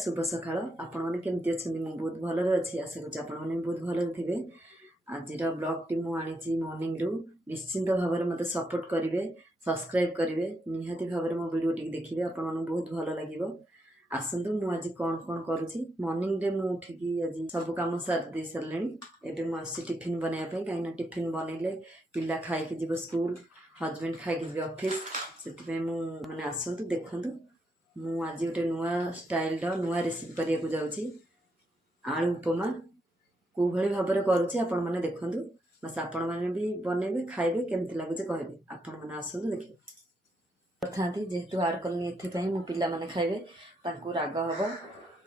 शुभ सकाळ आपण माने केमती अछंती मु बहुत भलरे अछि आशा करछि आपण माने बहुत भलरे थिबे। आजिर ब्लॉग टी मु आनिछि मॉर्निंग रु निश्चिंत भाବରେ मते सपोर्ट करिवे सब्सक्राइब करिवे निहाती भाବରେ मो वीडियो टी देखिबे आपण माने बहुत भल लागिवो। आसंतु मु आज कोन कोन करूछि मॉर्निंग रे मु उठिकी आज सब काम सार दे सरलेनी एबे मु आसी टिफिन बनाया पे काइना टिफिन बनेले पिल्ला खाइ के जीव स्कूल हस्बैंड खाइ के जीव ऑफिस सेति पे मु माने आसंतु देखंतु मु आज गोटे नुआ स्टाइल नुआ रेसिपी करने जाऊँगी आलू उपमा कौ भाई भाव में करुच्ची आपण मैंने देखूँ बस आपण मैंने भी बनइबे खाइबे केमती लगुचे कहबे आपण मैंने आसतु देखिए था जेहेतु आड कली ये मो पिला माने खाइबे तांकु राग हम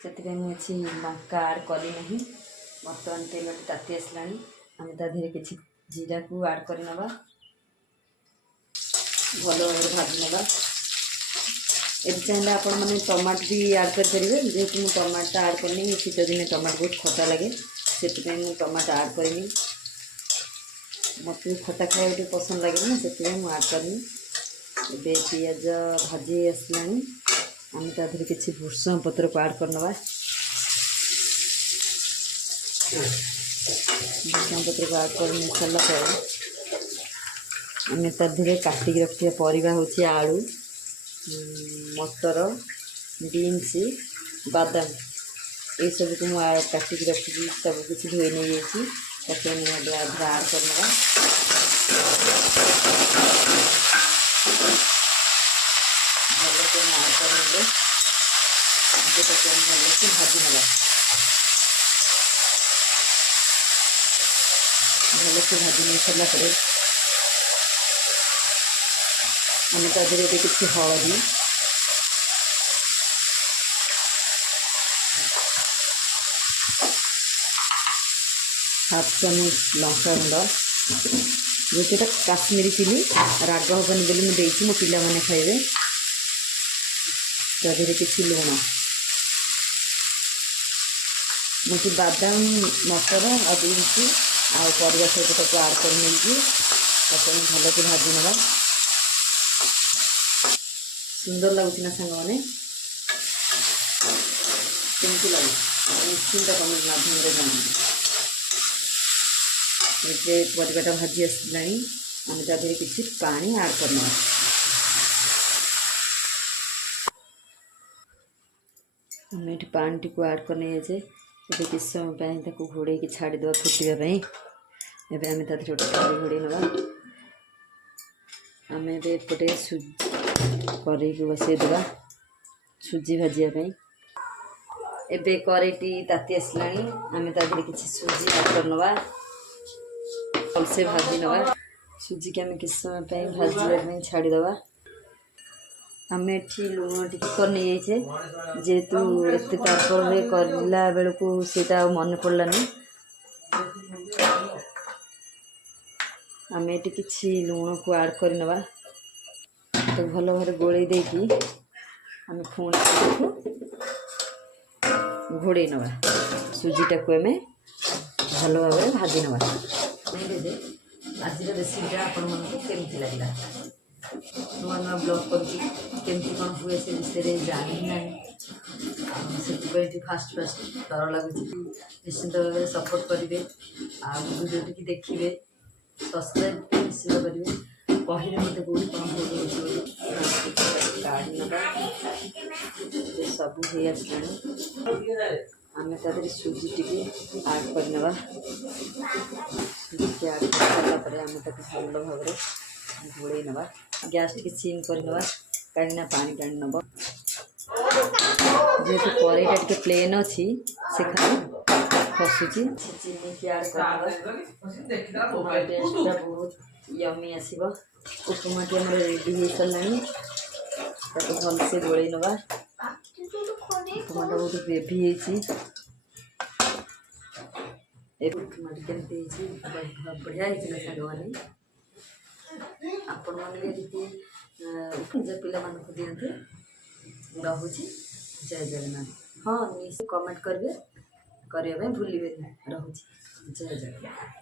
से मुझे लंका आड कली ना बर्तमान तेल ताती आसला आम ताधे कि जीरा को आड कर नवा भल भाव भाजी नवा ये चाहिए आपण मैंने टमाट भी आड करेंगे जेहेतु मुझे टमाटा आड करनी शीत दिन टमाट बहुत खटा लगे से टमाट आड करनी मत खटा खाया पसंद लगे ना से मुझे आड करनी ए पिज भाजी आसला आम ताधे कि भूषण पत्र को आड करनवा भूषण पत्र को आड कर सारा आम ताधे काटिक रखा परिवा हूँ आलू मटर बीन्स बादाम ये सब को मुझे काटिक रखी सब किसी धोई नहीं जाइए आड करना भाजी नवा भल से भाजी नहीं सारापर आम ताधे किसी हलदी हाफ चामच लंका गुंड गोटेटा काश्मीरी चिली राग हबनी बोली मुझे मो पिला माने खाइबे ताधे किसी लुण मुझे बादाम मटर और बीन्स आ परिवा सहित आड कर भल से भाजी नवा सुंदर लगुच ना सांग मैंने केमती लगे निश्चिंत कमेंट माध्यम जानते परिवाटा भाजी आसला आम ताधे किसी पानी आड करना आम ये पानी टी आड करने जाए ये किस समय घोड़े की छाड़ीद फुटापी एवं आम ताधे गोटे घोड़े नवा आम एपटे कड़े को बसई देवा सुजी भाजापी एबे कड़ेटी ताती आसला आम ताधे कि सुजी आड करनवा भलसे भाजी नवा सुजी के आम किस समय भाजवा छाड़ीदवा आम ये लुण टी कर नहीं जाइए जेहेतु एत तापर करला बेलू सीटा मन पड़लानी आम ये कि लुण को आड करनवा तो भल भाव गोल देकी आम पुणी घोड़े नवा सुजीटा को आम भल भाव भाजी नवा आज रेसिपीटा आपण केमती लगे नुआ नुआ ब्लॉग करमती कौन हुए से विषय में जानी ना से फास्ट फास्ट डर लगुच निश्चिंत भाव सपोर्ट करेंगे वीडियो टी देखिए सब्सक्राइब निश्चित करेंगे कहले मत कौन कौन काढ़ी ना सब हो आसला आम ताधे सुजी टी आड करनवा सुजी आड कर आम भल भाव घोड़े नवा गैस टी सीम करनवा कहीं पानी टाणी नब जेहेतु कड़ईटा टे प्लेन अच्छी से खसुची चीनी की आड करनवा टेस्टा बहुत यमी आसब उपमा टी रेडी हो सारा भल से गोल नवा उपमाटा बहुत ग्रेवी उपमा केमती बढ़िया साग मैंने आपण मैंने निज पिला मानक दिखते रोचे जय जगन्नाथ हाँ निश्चय कमेंट करेंगे करने भूलिए रोचे जय जगन्नाथ।